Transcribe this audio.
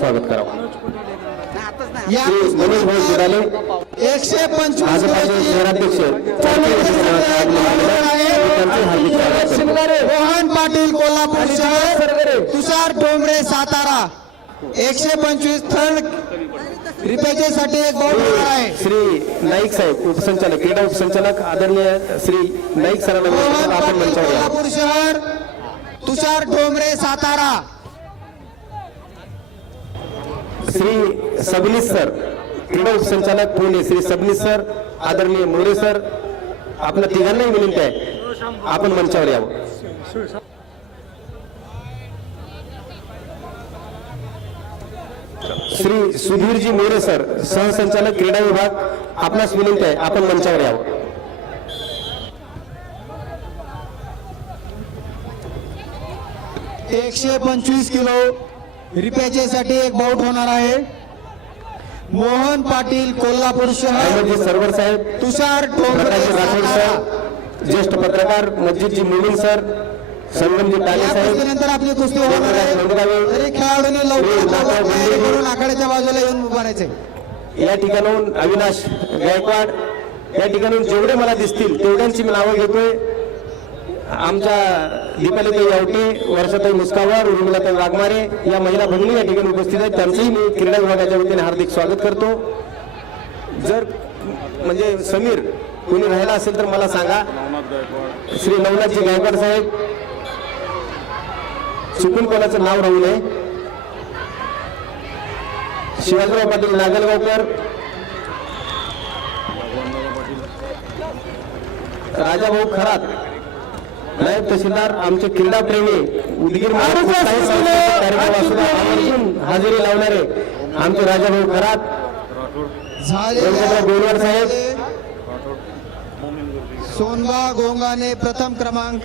स्वागत करावं मनोज भाई एकशे पंचवीस शहराध्यक्ष. रोहन पाटील कोल्हापूर शहर तुषार डोंबरे सातारा. एकशे पंचवीस थर्ड रिपेजेसाठी एक बॉल आहे. श्री नाईक साहेब उपसंचालक क्रीडा उपसंचालक आदरणीय श्री नाईक सरांना आपण मंचावर शहर तुषार डोंबरे सातारा. श्री सबनीस सर क्रीडा उपसंचालक पुणे श्री सबनीस सर आदरणीय मोरे सर आपल्या तिघांनाही विनंती आहे आपण मंचावर यावं. श्री सुधीरजी मोरे सर सहसंचालक क्रीडा विभाग आपणास विनंती आहे आपण मंचावर यावं. एकशे पंचवीस किलो रिपेजेसाठी एक बाउट होणार आहे. मोहन पाटील कोल्हापूर शहर. सरवर साहेब. तुषार राठोड सर. ज्येष्ठ पत्रकार मस्जिदजी मुलीन सर. संगमजी टाले साहेब. कुस्तीनंतर आपली कुस्ती होणार आहे. खेळाडूंनी लवकर करून आखाड्याच्या बाजूला येऊन उभारायचे या ठिकाणाहून अविनाश गायकवाड. या ठिकाणून जेवढे मला दिसतील तेवढ्यांची मी नावं घेतोय. आमच्या दीपालीताई यावटे वर्षाताई मुस्कावर उर्मिलाताई वाघमारे या महिला भगिनी या ठिकाणी उपस्थित आहेत. त्यांचंही मी क्रीडा विभागाच्या वतीने हार्दिक स्वागत करतो. जर म्हणजे समीर कोणी राहिला असेल तर मला सांगा. श्री नवनाथजी गायकवाड साहेब. चुकून कोणाचं नाव राहू नये. शिवाजीराव पाटील नागलगावकर. राजाभाऊ खरात. नायब तहसीलदार आमचे क्रीडा प्रेमी उदगीर हजेरी लावणारे आमचे राजाभाऊ खरात गोलवार साहेब. सोनबा गोंगाने प्रथम क्रमांक